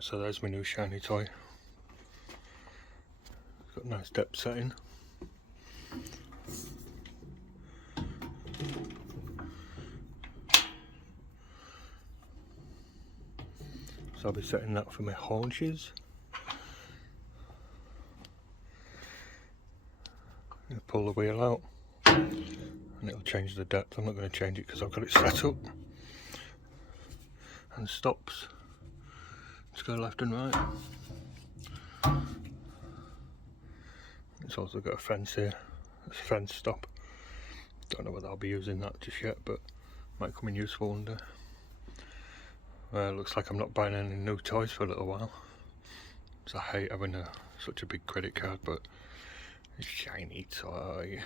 Right, so there's my new shiny toy. It's got a nice depth setting. So I'll be setting that for my haunches. I'll pull the wheel out and it'll change the depth. I'm not going to change it because I've got it set up. And stops. Just go left and right. It's also got a fence here. It's a fence stop. Don't know whether I'll be using that just yet, but might come in useful one day. Looks like I'm not buying any new toys for a little while. So I hate having such a big credit card, but a shiny toy.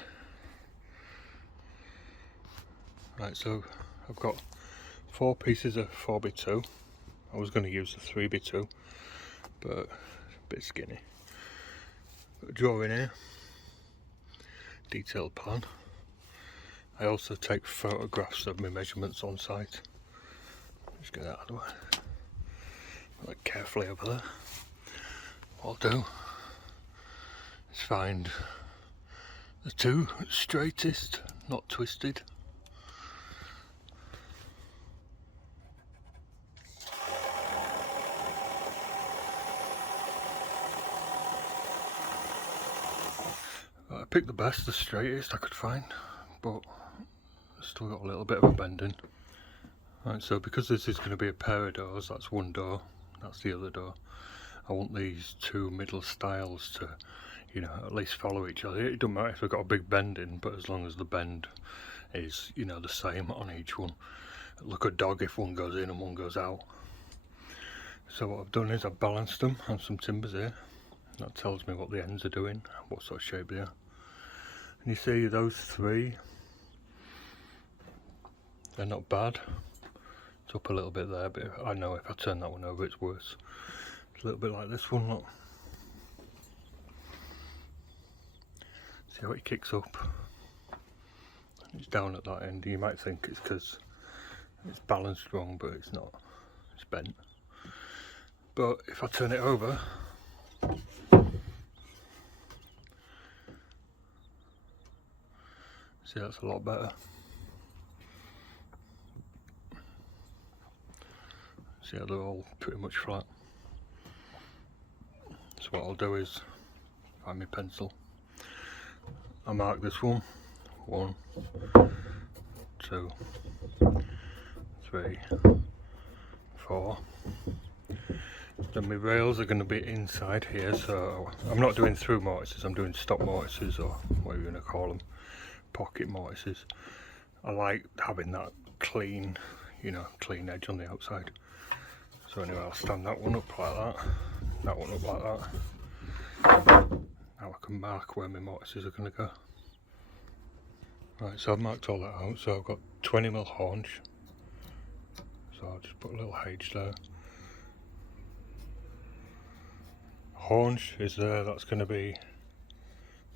Right, so I've got 4 pieces of 4x2. I was going to use the 3x2, but a bit skinny. Got a drawer in here. Detailed plan. I also take photographs of my measurements on site. Just get that out of the way. Put that carefully over there. What I'll do is find the 2 straightest, not twisted. I picked the best, the straightest I could find, but still got a little bit of a bending. Right, so because this is going to be a pair of doors, that's one door, that's the other door. I want these 2 middle styles to, you know, at least follow each other. It doesn't matter if they've got a big bend in, but as long as the bend is, you know, the same on each one. Look a dog if one goes in and one goes out. So what I've done is I've balanced them on some timbers here. That tells me what the ends are doing, what sort of shape they are. And you see those 3, they're not bad. It's up a little bit there, but I know if I turn that one over it's worse. It's a little bit like this one, look. See how it kicks up? It's down at that end. You might think it's because it's balanced wrong, but it's not. It's bent. But if I turn it over, see, that's a lot better. See how they're all pretty much flat. So what I'll do is find my pencil. I mark this one. 1, 2, 3, 4. Then my rails are going to be inside here, so I'm not doing through mortices, I'm doing stop mortices, or what you're going to call them, pocket mortices. I like having that clean, you know, clean edge on the outside. So anyway, I'll stand that one up like that one up like that. Now I can mark where my mortices are going to go. Right, so I've marked all that out, so I've got 20mm haunch. So I'll just put a little H there. Haunch is there, that's going to be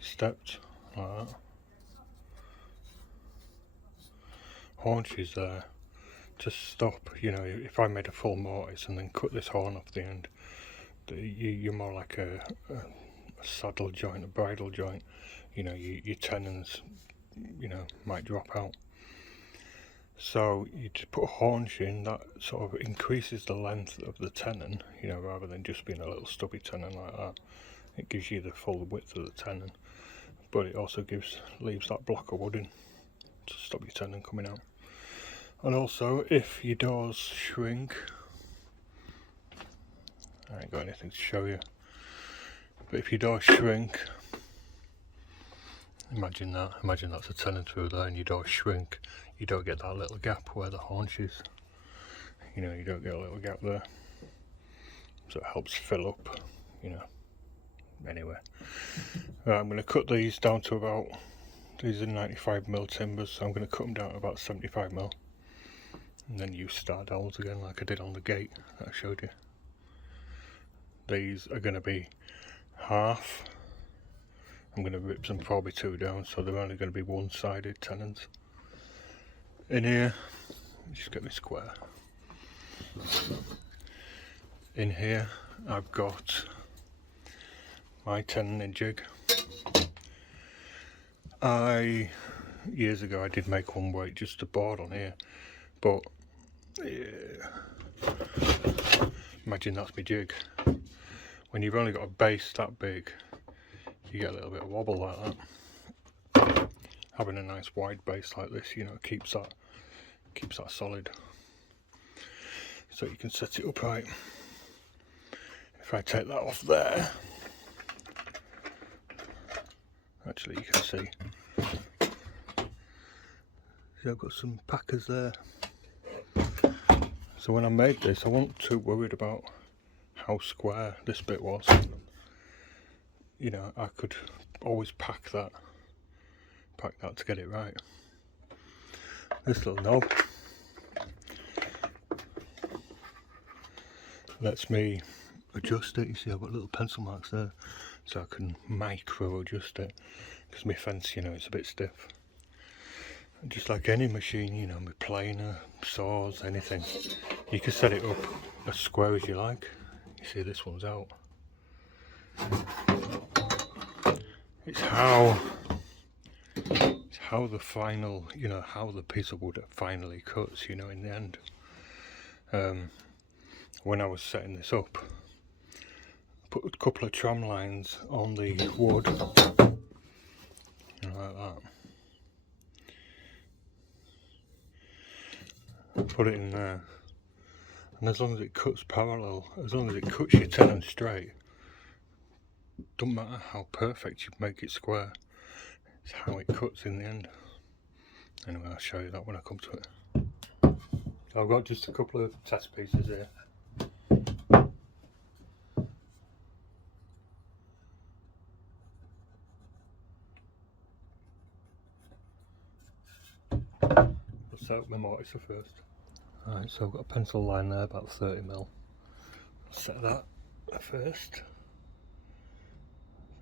stepped like that. Haunch is there to stop, you know, if I made a full mortise and then cut this horn off the end, you're more like a saddle joint, a bridle joint, you know, your tenons, you know, might drop out. So you just put a haunch in, that sort of increases the length of the tenon, you know, rather than just being a little stubby tenon like that. It gives you the full width of the tenon, but it also leaves that block of wood in to stop your tenon coming out. And also, if your doors shrink, I ain't got anything to show you, but if your doors shrink, imagine that's a tenon through there and your doors shrink, you don't get that little gap where the haunch is, you know, you don't get a little gap there, so it helps fill up, you know. Anyway, right, I'm going to cut these down to about, these are 95mm timbers, so I'm going to cut them down to about 75mm. And then use star dowels again like I did on the gate that I showed you. These are going to be half. I'm going to rip some 4x2 down, so they're only going to be one-sided tenons. In here, just get me square. In here I've got my tenoning jig. Years ago I did make one where it just a board on here, but imagine that's my jig. When you've only got a base that big, you get a little bit of wobble like that. Having a nice wide base like this, you know, keeps that solid. So you can set it up right. If I take that off there, actually you can see I've got some packers there. So when I made this, I wasn't too worried about how square this bit was. You know, I could always pack that to get it right. This little knob lets me adjust it. You see I've got little pencil marks there, so I can micro adjust it, because my fence, you know, it's a bit stiff. And just like any machine, you know, my planer, saws, anything, you can set it up as square as you like. You see this one's out. It's how the final, you know, how the piece of wood finally cuts, you know, in the end. When I was setting this up, I put a couple of tram lines on the wood, you know, like that. Put it in there, and as long as it cuts parallel, as long as it cuts your tenon straight, doesn't matter how perfect you make it square, it's how it cuts in the end. Anyway, I'll show you that when I come to it. So I've got just a couple of test pieces here. I'll set up my morticer first. Alright, so I've got a pencil line there, about 30mm. I'll set that first.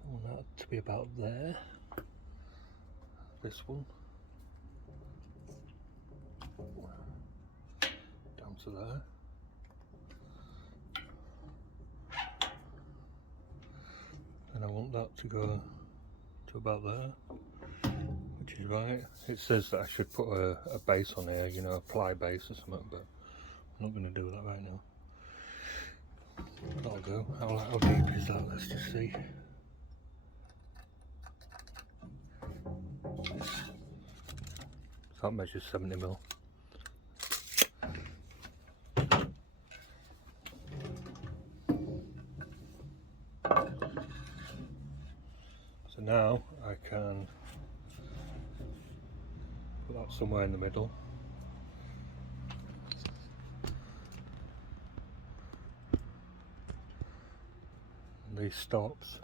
I want that to be about there. This one. Down to there. And I want that to go to about there, which is right. It says that I should put a base on here, you know, a ply base or something, but I'm not going to do that right now. That'll do. How deep is that? Let's just see. So that measures 70mm. So now I can put that somewhere in the middle. And these stops,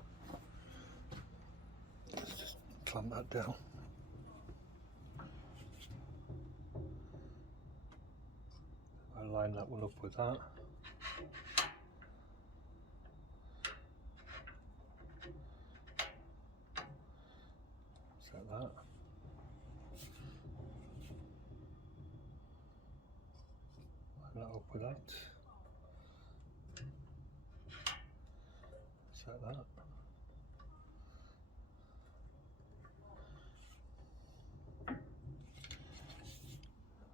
let's just clamp that down. I line that one up with that. Set that. Line that up with that. Set that.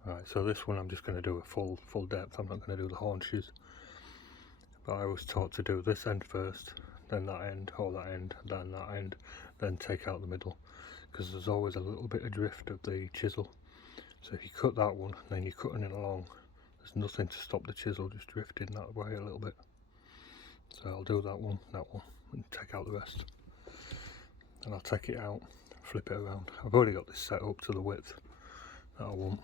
Right, so this one I'm just going to do a full depth. I'm not going to do the haunches, but I was taught to do this end first, then that end, or that end, then that end, then take out the middle, because there's always a little bit of drift of the chisel. So if you cut that one, then you're cutting it along, there's nothing to stop the chisel just drifting that way a little bit. So I'll do that one, and take out the rest. And I'll take it out, flip it around. I've already got this set up to the width that I want.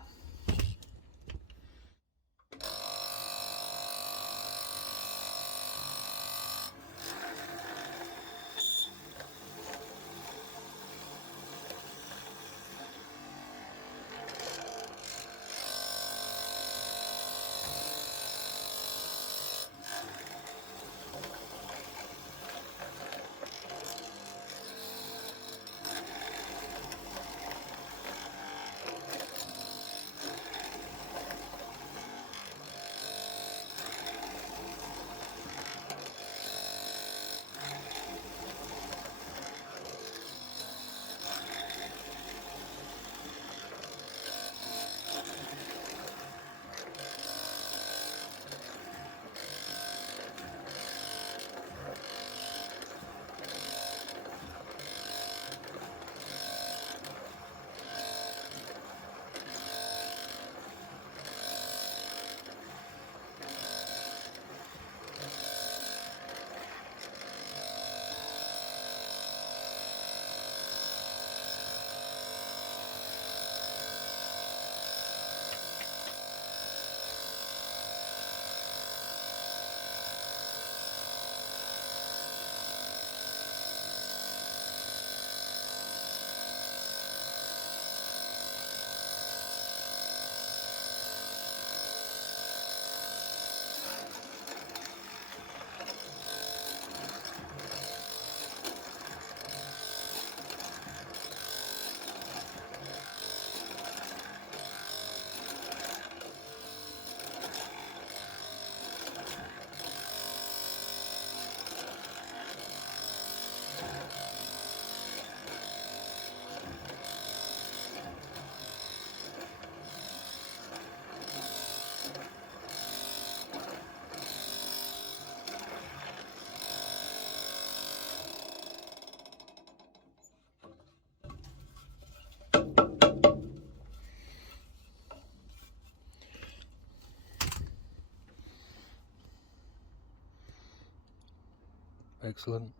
Excellent.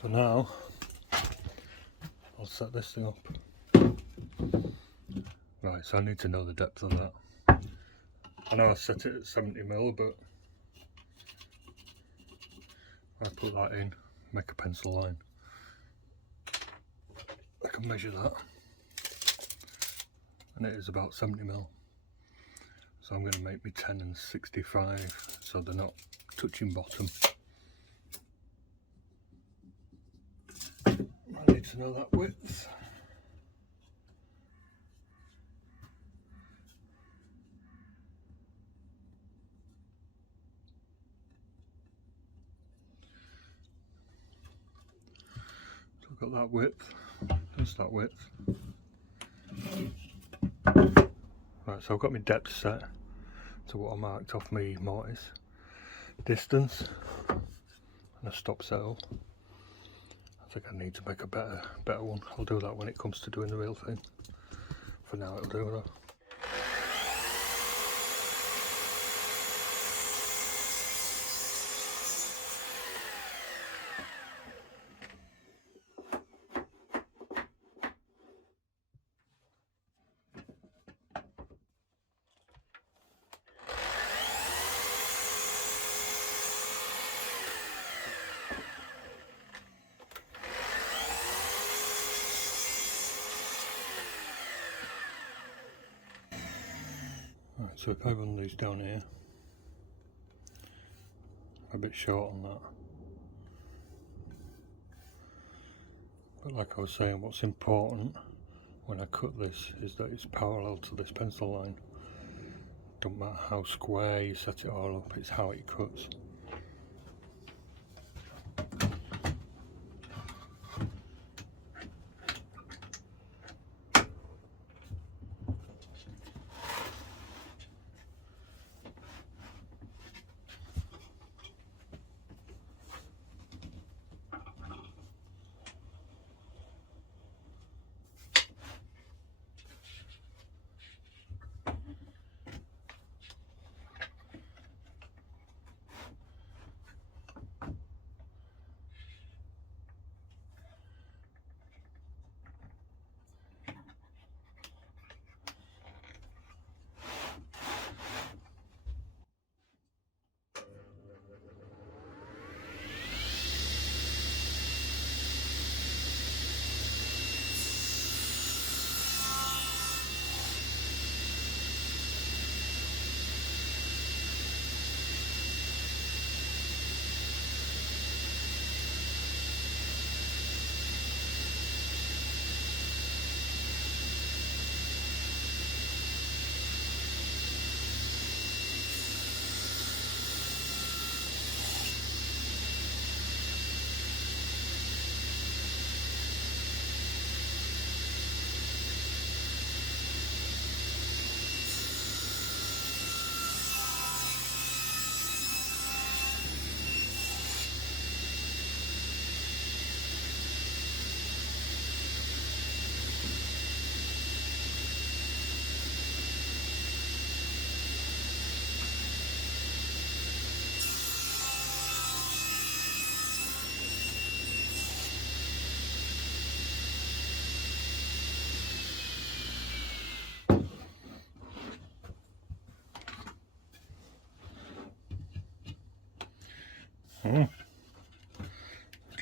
So now I'll set this thing up. Right, so I need to know the depth of that. I know I set it at 70mm, but I put that in, make a pencil line. I can measure that, and it is about 70mm. So I'm going to make me 10 and 65 so they're not touching bottom. I need to know that width. So I've got that width, just that width. Right, so I've got my depth set to what I marked off my mortise. Distance and a stop settle. I think I need to make a better one. I'll do that when it comes to doing the real thing. For now it'll do that. Right, so if I run these down here, a bit short on that. But like I was saying, what's important when I cut this is that it's parallel to this pencil line. Don't matter how square you set it all up, it's how it cuts.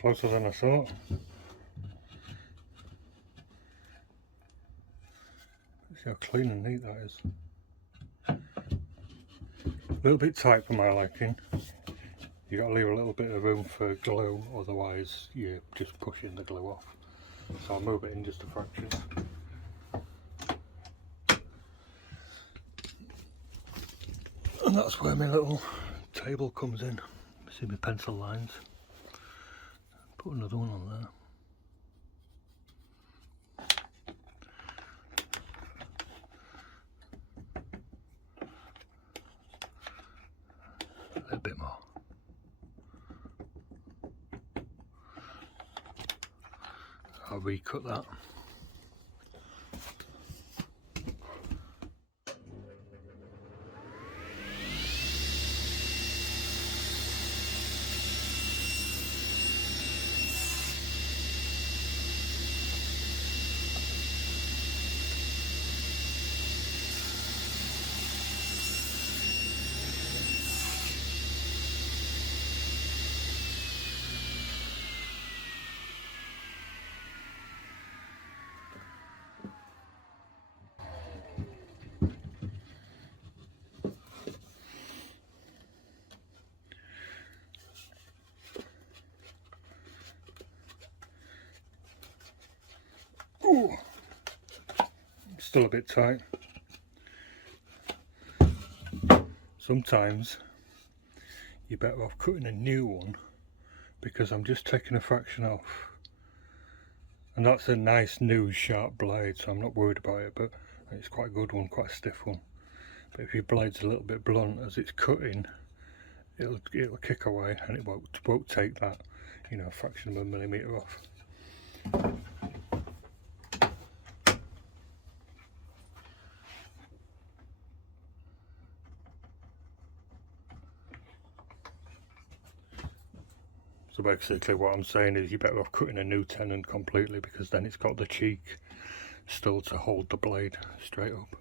Closer than I thought. See how clean and neat that is. A little bit tight for my liking. You got to leave a little bit of room for glue, otherwise you're just pushing the glue off. So I'll move it in just a fraction. And that's where my little table comes in. See my pencil lines. Put another one on there. A bit more. I'll recut that. still a bit tight. Sometimes you're better off cutting a new one, because I'm just taking a fraction off, and that's a nice new sharp blade, so I'm not worried about it, but it's quite a good one, quite a stiff one. But if your blade's a little bit blunt as it's cutting, it'll kick away, and it won't take that, you know, fraction of a millimetre off. So basically what I'm saying is you're better off cutting a new tenon completely, because then it's got the cheek still to hold the blade straight up.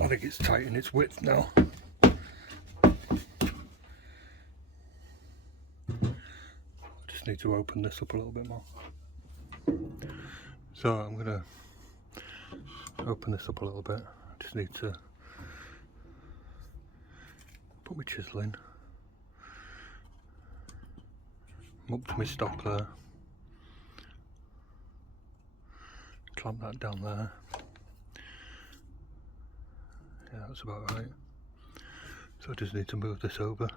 I think it's tight in its width now. Just need to open this up a little bit more. So I'm going to open this up a little bit. Just need to put my chisel in. I'm up to my stop there. Clamp that down there. Yeah, that's about right. So I just need to move this over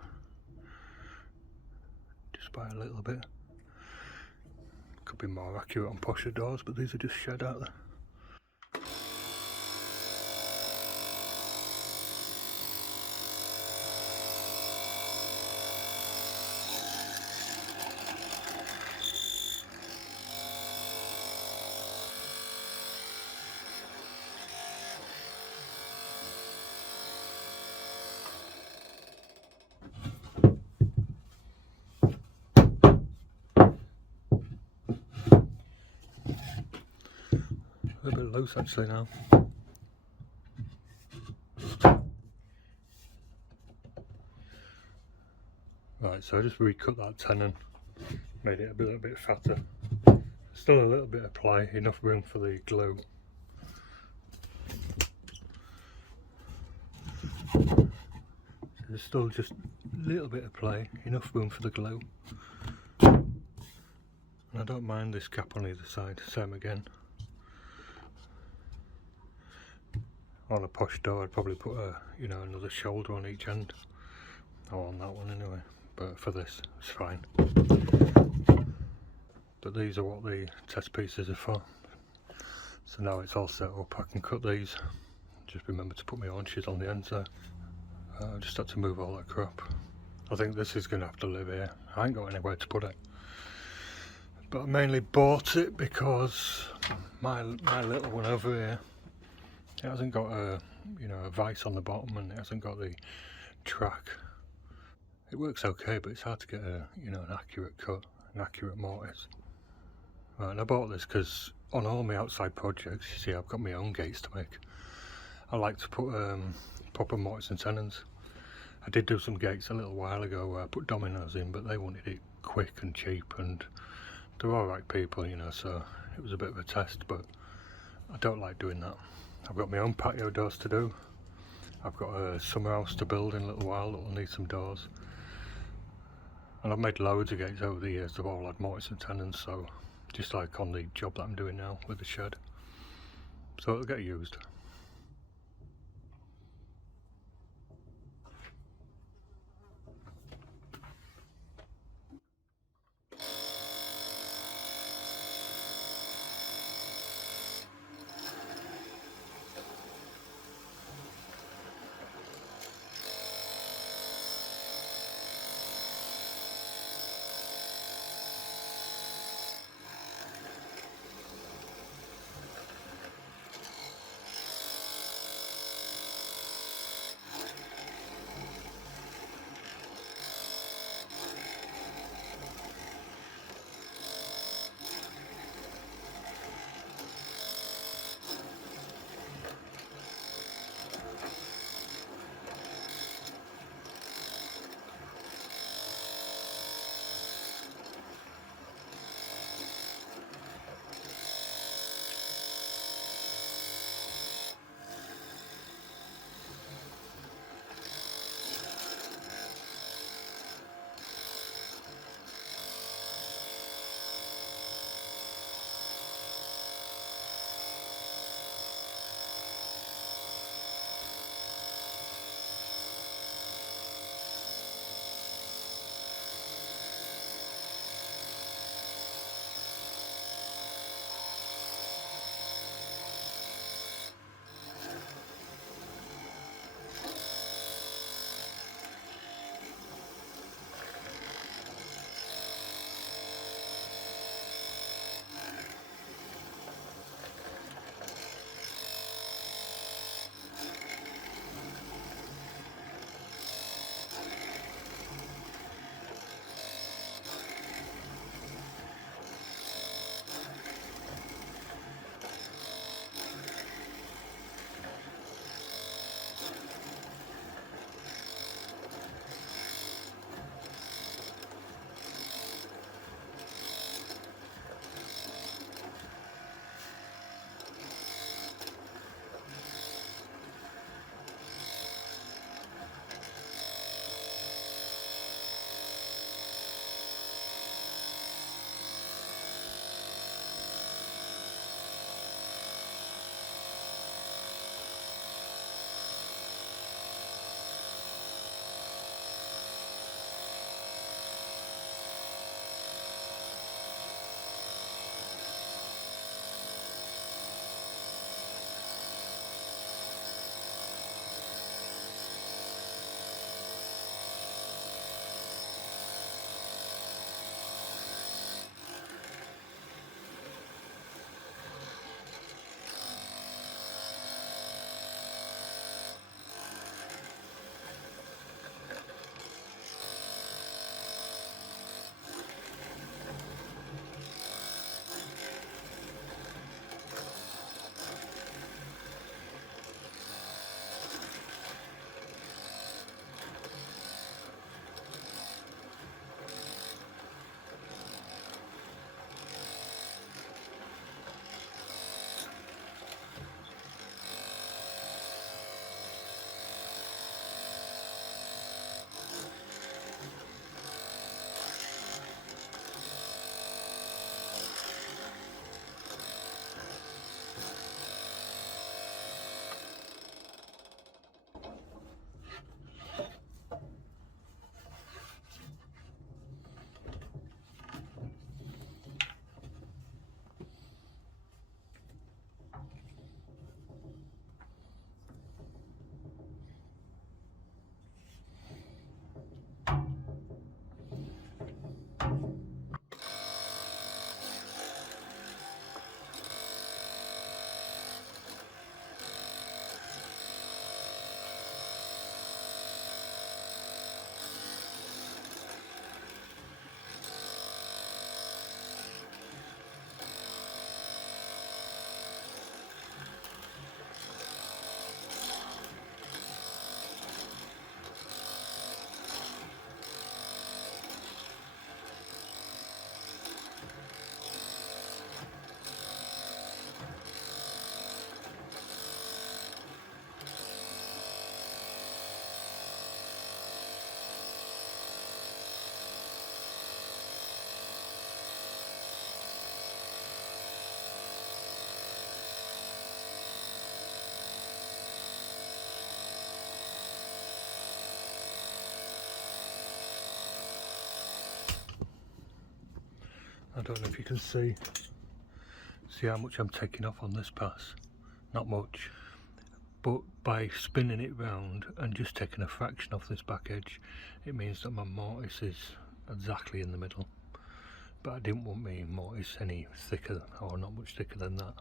just by a little bit. Could be more accurate on posher doors, but these are just shed out there. A bit loose actually now. Right, so I just recut that tenon, made it a little bit fatter. Still a little bit of ply, enough room for the glue. So there's still just a little bit of play, enough room for the glue. And I don't mind this gap on either side, same again. On a posh door I'd probably put a, you know, another shoulder on each end. Or on that one anyway, but for this it's fine. But these are what the test pieces are for. So now it's all set up, I can cut these. Just remember to put my haunches on the end there. I just had to move all that crap. I think this is going to have to live here. I ain't got anywhere to put it. But I mainly bought it because my little one over here, it hasn't got a, you know, a vise on the bottom, and it hasn't got the track. It works okay, but it's hard to get a, you know, an accurate cut, an accurate mortise. Right, and I bought this because on all my outside projects, you see, I've got my own gates to make. I like to put proper mortise and tenons. I did do some gates a little while ago where I put dominoes in, but they wanted it quick and cheap, and they're alright people, you know, so it was a bit of a test, but I don't like doing that. I've got my own patio doors to do. I've got a Summerhouse to build in a little while that will need some doors. And I've made loads of gates over the years, they've all had mortise and tenons, so just like on the job that I'm doing now with the shed. So it'll get used. I don't know if you can see how much I'm taking off on this pass. Not much, but by spinning it round and just taking a fraction off this back edge, it means that my mortise is exactly in the middle. But I didn't want my mortise any thicker, or not much thicker than that.